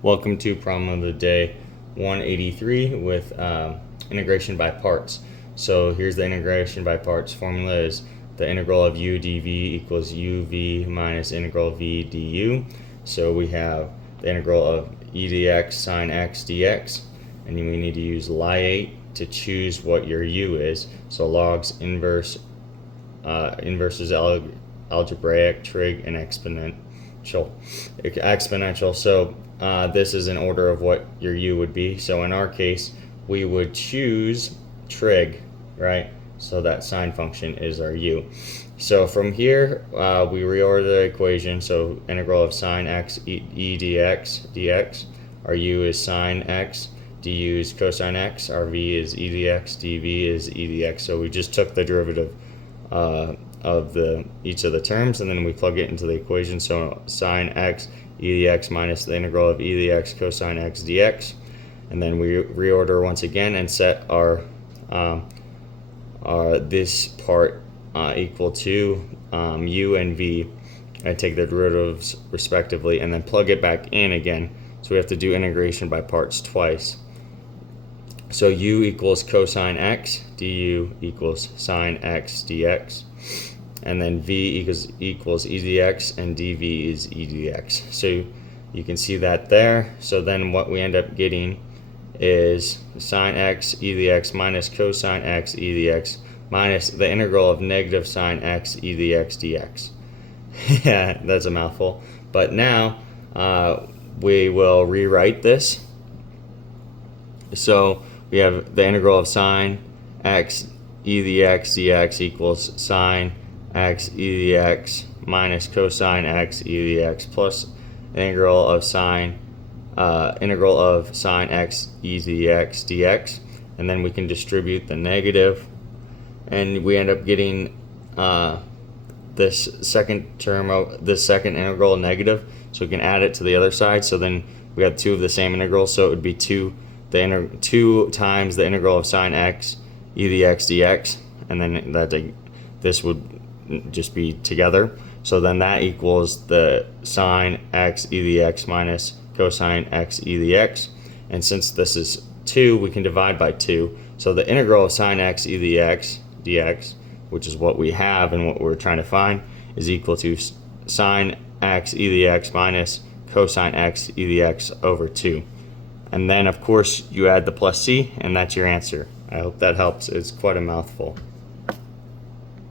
Welcome to problem of the day 183 with integration by parts. So here's the integration by parts formula is the integral of u dv equals uv minus integral v du. So we have the integral of e dx sine x dx, and we need to use liate to choose what your u is. So logs inverse, is algebraic, trig, and exponential. So this is in order of what your u would be. So in our case, we would choose trig, right? So that sine function is our u. So from here, we reorder the equation. So integral of sine x e dx. Our u is sine x. Du is cosine x. Our v is e dx. dv is e dx. So we just took the derivative of each of the terms, and then we plug it into the equation. So sine x e dx minus the integral of e dx cosine x dx, and then we reorder once again and set our this part equal to u and v, and take the derivatives respectively, and then plug it back in again. So we have to do integration by parts twice. So u equals cosine x, du equals sine x dx, and then v equals e dx, and dv is e dx. So you can see that there. So then what we end up getting is sine x e dx minus cosine x e dx minus the integral of negative sine x e dx dx. Yeah, that's a mouthful. But now we will rewrite this. So we have the integral of sine x e dx dx equals sine x e dx minus cosine x e dx plus integral of sine x e dx dx, and then we can distribute the negative, and we end up getting this second term of this second integral negative, so we can add it to the other side. So then we have two of the same integrals, so it would be 2 times the integral of sine x e dx dx, and then this would just be together. So then that equals the sine x e dx minus cosine x e dx, and since this is 2, we can divide by 2. So the integral of sine x e dx dx, which is what we have and what we're trying to find, is equal to sine x e dx minus cosine x e dx over 2. And then of course you add the plus c, and that's your answer. I hope that helps. It's quite a mouthful.